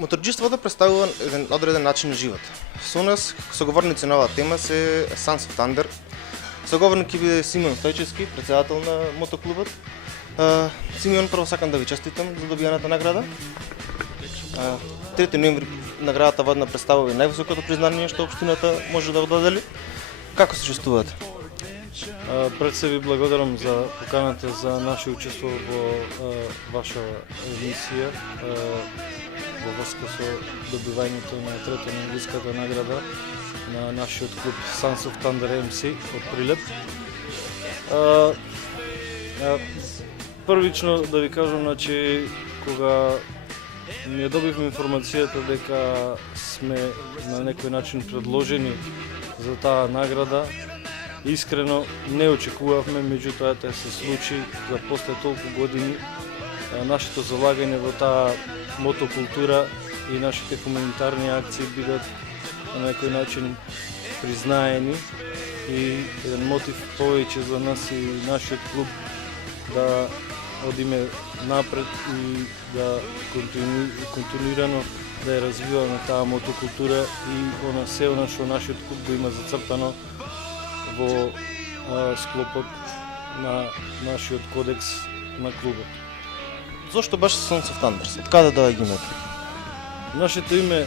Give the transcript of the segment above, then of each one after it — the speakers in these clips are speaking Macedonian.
Моторџиството представува еден одреден начин на живот. Со нас соговорници на оваа тема се Sons of Thunder. Соговорник ќе биде Симеон Стојчевски, председател на мотоклубот. Симеон, прво сакам да ви честитам за добиената награда. 3 ноември наградата водна представува највисокото признание што општината може да додели. Како се чувствувате? Пред се ви благодарам за поканата за наше учество во ваша емисија во врска со добивањето на трета ноемвриската награда на нашиот клуб Sons of Thunder MC од Прилеп. Првично да ви кажам, значи, кога ние добивме информацијата дека сме на некој начин предложени за таа награда, искрено не очекувавме, меѓутоа тоа се случи за после толку години. Нашето залагање во таа мотокултура и нашите комунитарни акции бидат на некој начин признаени и еден мотив повеќе за нас и нашиот клуб да одиме напред и да континуирано да ја развиваме таа мотокултура и се она што нашиот клуб го има зацртано во склопот на нашиот кодекс на клубот. Зошто баш Sons of Thunder? Од каде доаѓа името? Нашето име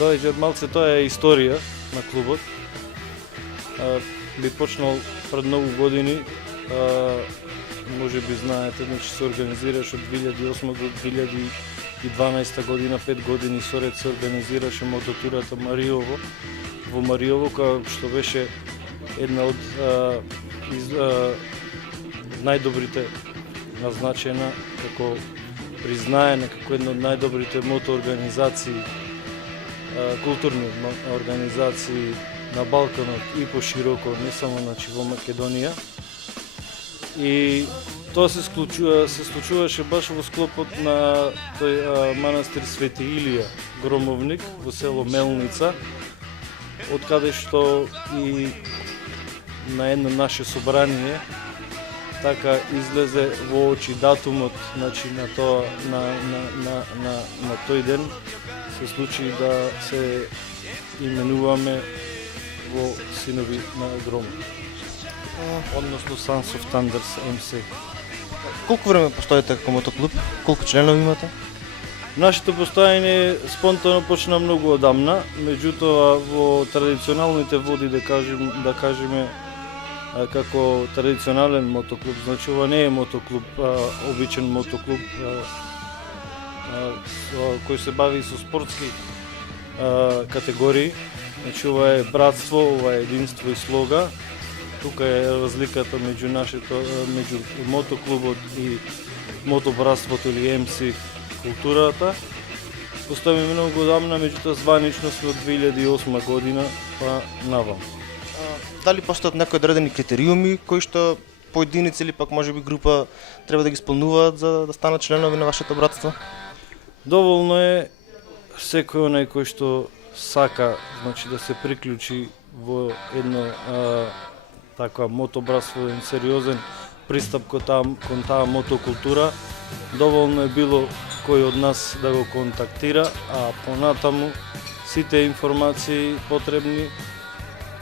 доаѓа малце, тоа е историја на клубот. Би почнал пред многу години, може би знаете, значи се организираше од 2008 до 2012 година, 5 години соред се организираше мототурата Мариово во Мариово, која што беше една од најдобрите назначена како признаена како една од најдобрите мотоорганизации, културни организации на Балканот и пошироко, не само во Македонија. И тоа се случуваше баш во склопот на тој манастир Свети Илија Громовник во село Мелница, од каде што и на едно наше собрание така излезе во очи датумот, значи на тоа на тој ден се случи да се именуваме во синови на Гром. Односно Sons of Thunder MC. Колку време постоите како мотоклуб? Колку членови имате? Нашето постоење спонтано почна многу одамна, меѓутоа во традиционалните води да кажеме како традиционален мотоклуб, значи ова не е мотоклуб, обичен мотоклуб кој се бави со спортски категории. Значи ова е братство, ова е единство и слога. Тука е разликата меѓу мотоклубот и мотобратството или MC културата. Постоиме многу одамна, меѓутоа званично сме од 2008 година па навам. Дали постојат некои одредени критериуми кои што поединици или пак можеби група треба да ги исполнуваат за да станат членови на вашето братство? Доволно е секој онај кој што сака, значи да се приклучи во едно таква мотобратство, еден сериозен пристап кон таа мотокултура. Доволно е било кој од нас да го контактира, а понатаму сите информации потребни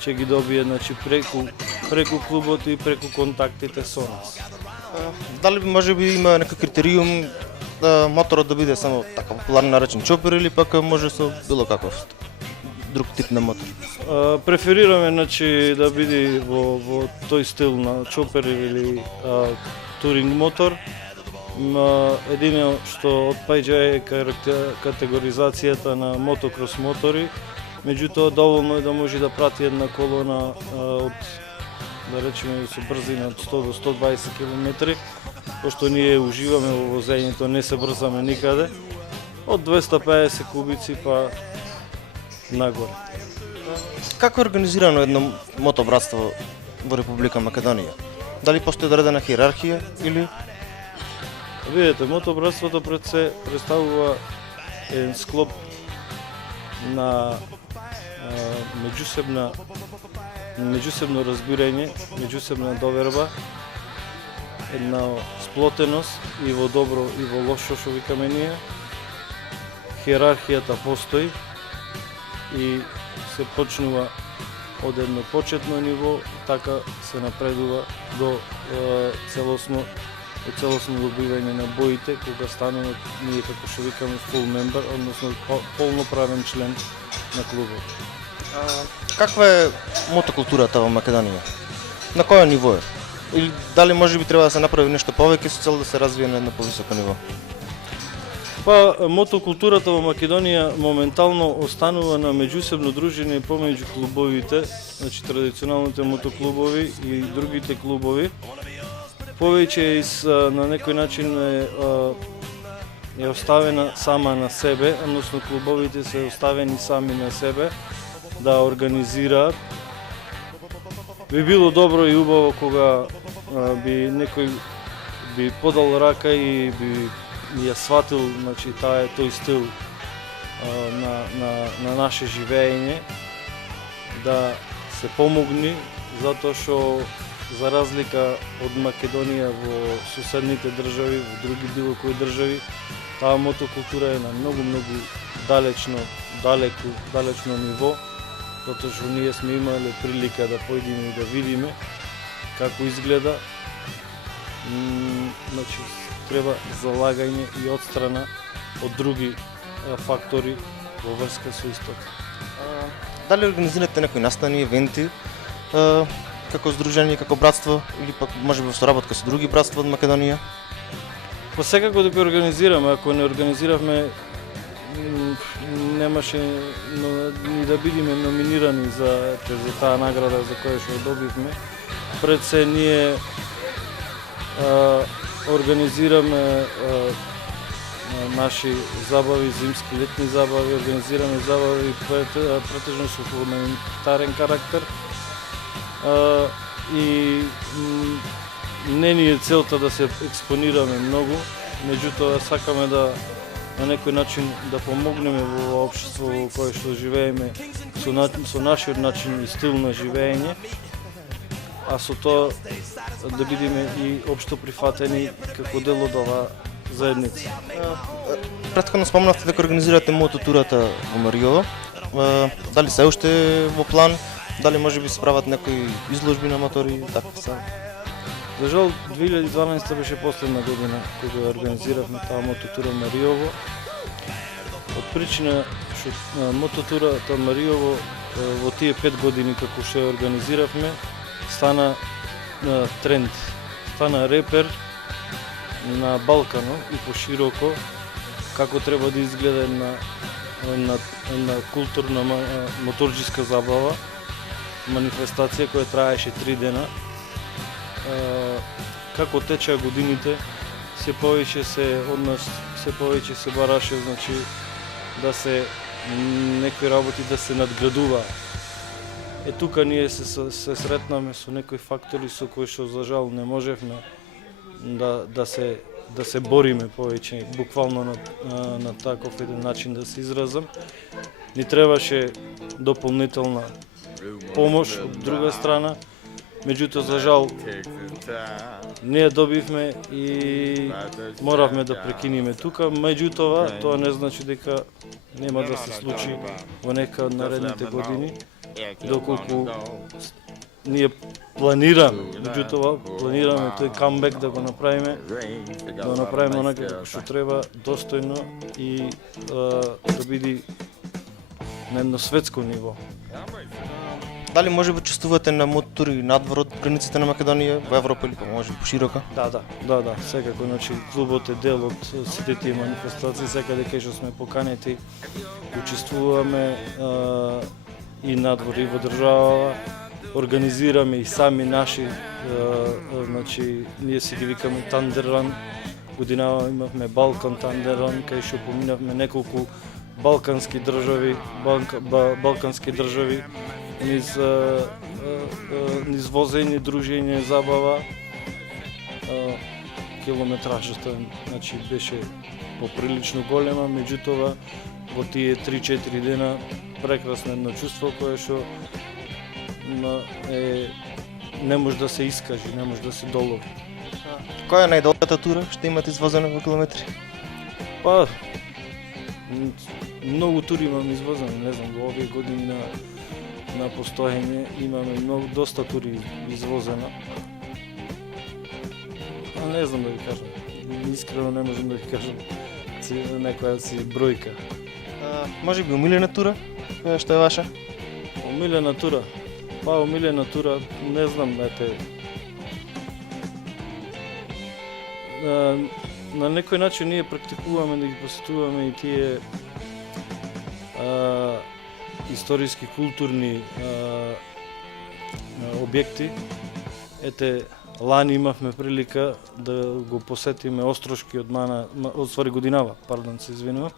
ќе ги добие, значи, преку клубот и преку контактите со нас. Дали можеби има некој критериум моторот да биде само така популарно наречен чопер или пак може со било каков друг тип на мотор? Преферираме, значи, да биде во тој стил на чопер или туринг мотор. Едино што отпаѓа е категоризацијата на мотокрос мотори, меѓутоа доволно е да може да прати една колона од, да речеме, со брзина од 100 до 120 км, пошто ние уживаме во возењето, не се брзаме никаде, од 250 кубици па нагоре. Како е организирано едно мотобратство во Република Македонија? Дали постои одредена хиерархија или? Видете, мотобратството пред се представува еден склоп на меѓусебно разбирање, меѓусебна доверба, една сплотеност и во добро и во лошо, што викаме ние. хиерархијата постои и се почнува од едно почетно ниво, така се напредува до целосно добивање на боите, кога станува ние како што викаме full member, односно полноправен член на клубот. Каква е мотокултурата во Македонија? На кој ниво е? Или дали може би треба да се направи нешто повеќе со цел да се развие на едно повисоко ниво? Па, мотокултурата во Македонија моментално останува на меѓусебно дружење помеѓу клубовите, значи традиционалните мотоклубови и другите клубови. Повеќе на некој начин е оставена сама на себе, односно клубовите се оставени сами на себе да организираат. Би било добро и убаво кога би некој би подал рака и би ја сватил, значи тој стил на наше живење, да се помогни, затоа што за разлика од Македонија во соседните држави, во други било кои држави, таа мотокултура е на многу далечно ниво, затоа што ние сме имале прилика да појдеме и да видиме како изгледа. Значи, треба залагање и од страна од други фактори во врска со истото. Дали организирате некои настани, евенти, како здружение, како братство, или пак може би во соработка со други братства од Македонија? Па секако дека организираме, ако не организиравме, немаше ни да бидеме номинирани за таа награда за која што добивме. Пред се ние организираме наши забави, зимски, летни забави, организираме забави претежно со хуманитарен карактер. И не ни е целта да се експонираме многу, меѓутоа сакаме да на некој начин да помогнеме во општество во кое што живееме со нашиот начин и стил на живење, а со тоа да бидеме и општо прифатени како дел од оваа заедница. Претходно спомнавте дека организирате мототурата во Мариово. Дали се уште во план? Дали може би се прават некои изложби на мотори, така са? За жал, 2012 беше последна година кога организиравме таа мототура Мариово. Од причина што мототурата Мариово во тие 5 години како што ја организиравме, стана тренд, стана репер на Балканот и пошироко како треба да изгледа една културна моторџиска забава, манифестација која траеше 3 дена. Како течеа годините, се повеќе се бараше, значи да се некои работи да се надградува. Тука ние се сретнаме со некои фактори со кои што за жал не можевме да се бориме повеќе, буквално на таков еден начин да се изразам. Ни требаше дополнителна помош од друга страна, меѓутоа за жал не ја добивме и моравме да прекиниме тука, меѓутоа тоа не значи дека нема да се случи во нека од наредните години, доколку ние планираме тој камбек да го направиме онака како што треба, достојно и да биде на едно светско ниво. Дали може би чувствувате на мотори надвор од границите на Македонија, во Европа или може пошироко? Да, секако, значи клубот е дел од сите тие манифестации, секаде кај што сме поканети, учествуваме и надвор и во државава, организираме и сами наши, значи ние си ги викаме Тандерран, годинава имавме Балкан Тандерран, кај што поминавме неколку балкански држави низ возење, дружење, забава. Километражата, значи, беше поприлично голема, меѓутоа во тие 3-4 дена прекрасно едно чувство кое што не може да се искажи, не може да се долови. Која е најдолгата тура што имате извозена во километри? Па, Многу тури имам извозени, не знам, во овие години на постоење имаме доста тури извозена. А не знам да ви кажам. Искрено не можам да ви кажам некоја си бројка. Може би омилена тура, што е ваша? Омилена тура? Па омилена тура, не знам, ете. На некој начин ние практикуваме да ги посетуваме и тие историски, културни објекти. Ете, лани имавме прилика да го посетиме Острошкиот годинава, се извинувам,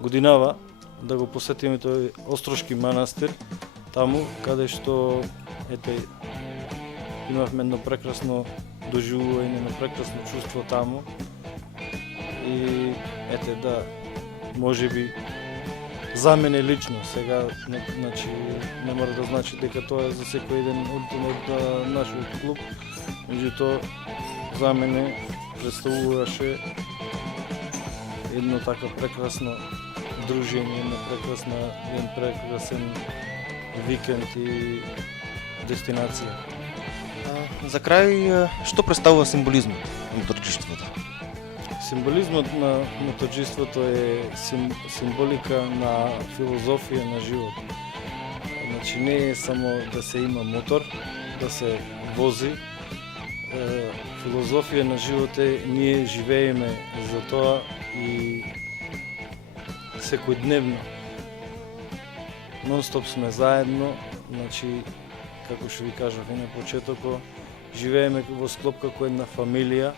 годинава, да го посетиме тој Острошки манастир, таму каде што ете имавме едно прекрасно доживување, едно прекрасно чувство таму. И ете да, можеби за мене лично, сега значи не мора да значи дека тоа е за секој еден од нашиот клуб, меѓутоа за мене представуваше едно така прекрасно дружење, еден прекрасен викенд и дестинација. За крај, што представува символизмот на моторџиштвото? Символизмот на моторџиството е символика на филозофија на живот. Значи не е само да се има мотор, да се вози. Филозофија на живот е ние живееме за тоа и секојдневно. Нон-стоп сме заедно, значи како што ви кажав и на почетокот, живееме во склоп како една фамилија.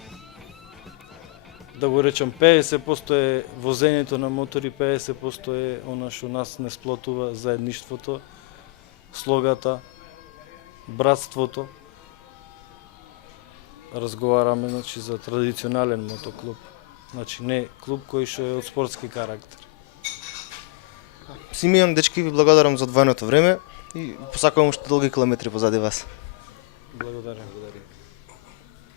Да го речам, 50% е возењето на мотори, 50% е она што нас не сплотува, заедништвото, слогата, братството. Разговараме значи за традиционален мотоклуб. Значи не клуб кој што е од спортски карактер. Симеон, дечки, ви благодарам за одвоеното време и посакувам уште долги километри позади вас. Благодарам.